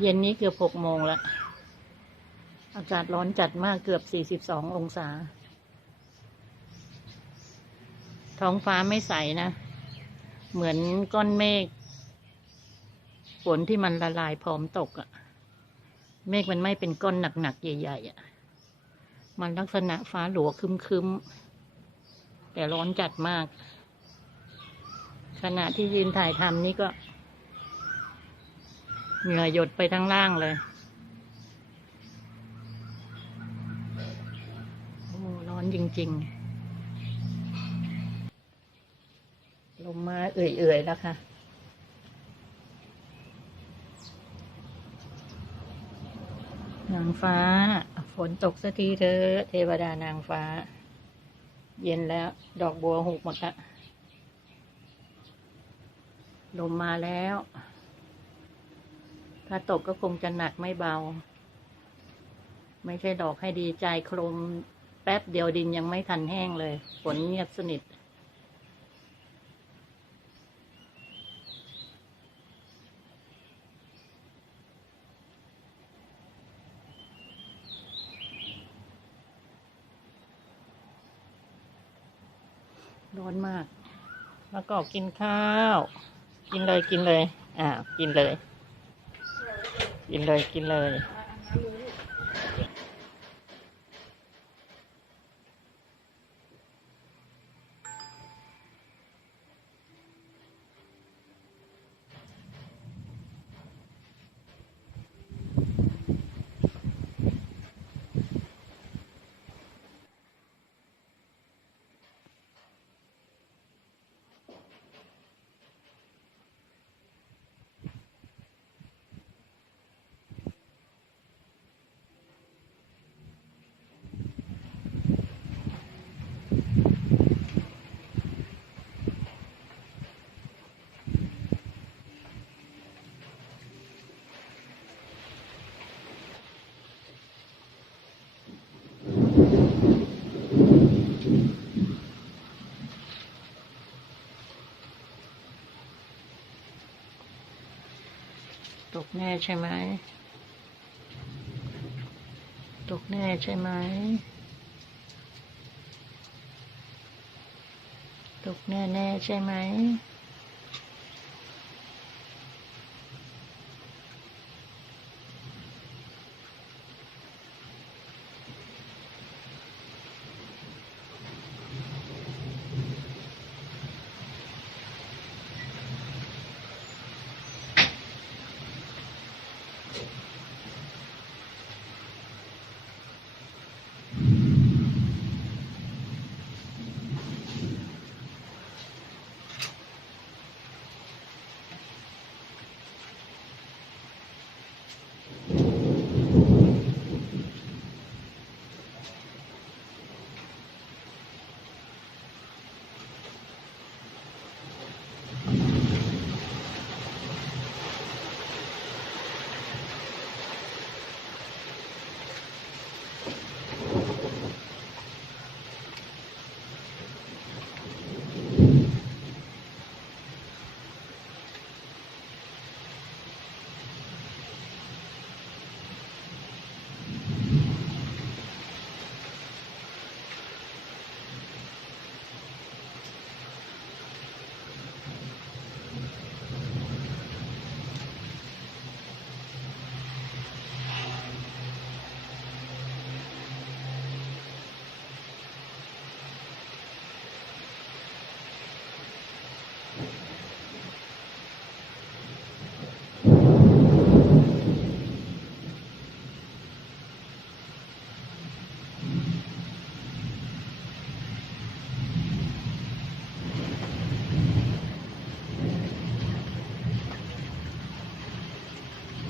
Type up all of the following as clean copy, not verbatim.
เย็นนี้เกือบ6 โมงแล้วอากาศร้อนจัดมากเกือบ42 องศาท้องฟ้าไม่ใสนะเหมือนก้อนเมฆฝนที่มันละลายพร้อมตกอะเมฆมันไม่เป็นก้อนหนักๆใหญ่ๆอะมันลักษณะฟ้าหลัวครึ้มๆแต่ร้อนจัดมากขณะที่ยืนถ่ายทำนี่ก็เหงื่อหยดไปทั้งล่างเลยโอ้ร้อนจริงๆลมมาเอื่อยๆแล้วค่ะนางฟ้าฝนตกสักทีเถอะเทวดานางฟ้าเย็นแล้วดอกบัวหุบหมดละลมมาแล้วถ้าตกก็คงจะหนักไม่เบาไม่ใช่ดอกให้ดีใจโครมแป๊บเดียวดินยังไม่ทันแห้งเลยฝนเงียบสนิทร้อนมากแล้วก็กินข้าวกินเลยกินเลยกินเลยกินเลยกินเลยตกแน่ใช่ไหมตกแน่ใช่ไหมตกแน่แน่ใช่ไหม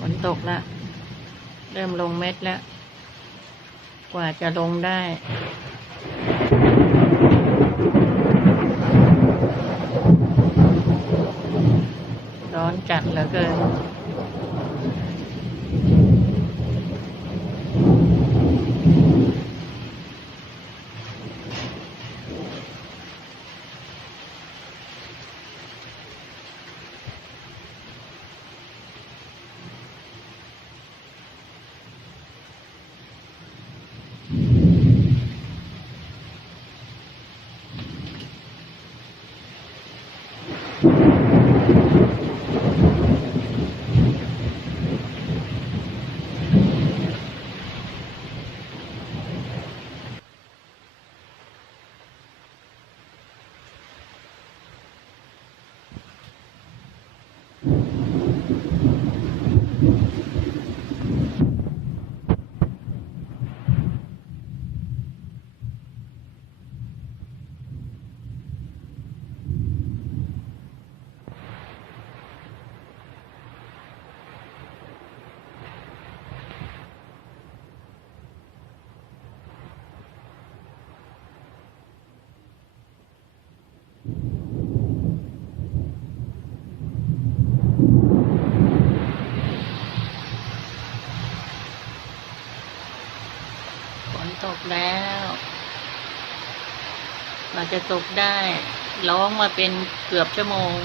ฝนตกแล้วเริ่มลงเม็ดแล้วกว่าจะลงได้ร้อนจัดเหลือเกิน ฝนตกแล้วเราจะตกได้ร้องมาเป็นเกือบชั่วโมง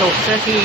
ตกสักที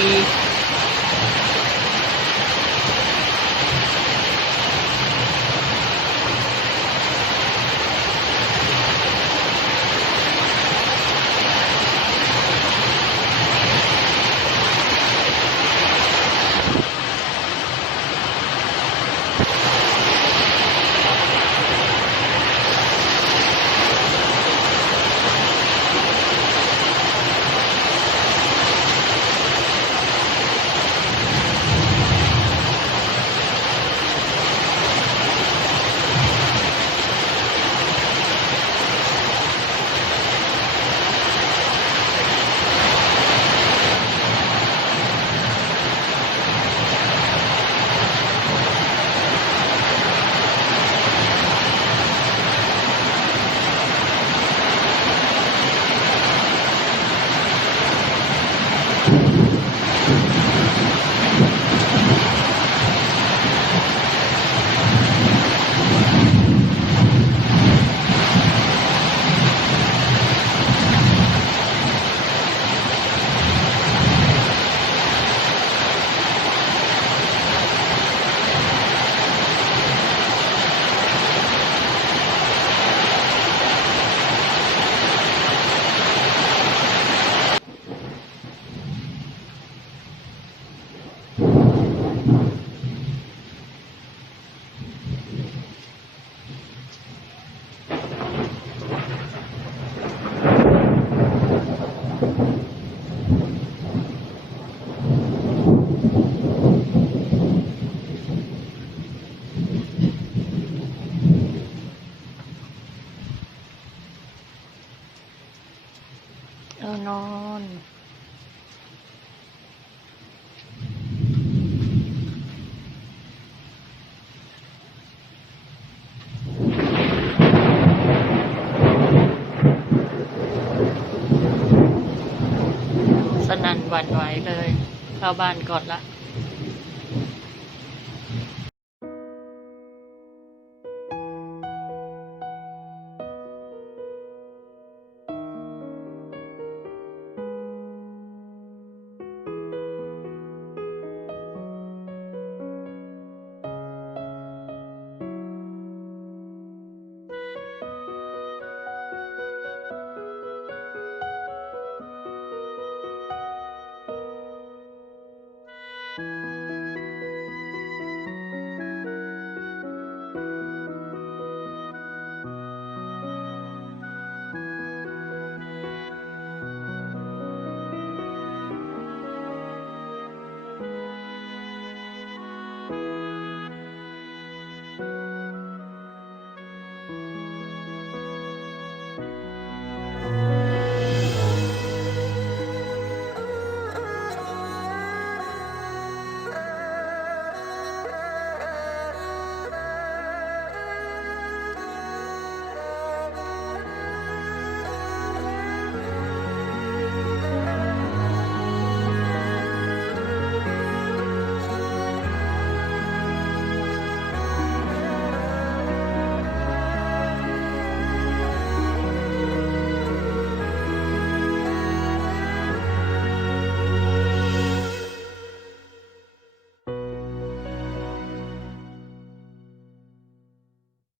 นอน สนั่นหวั่นไหวเลย เข้าบ้านก่อนละ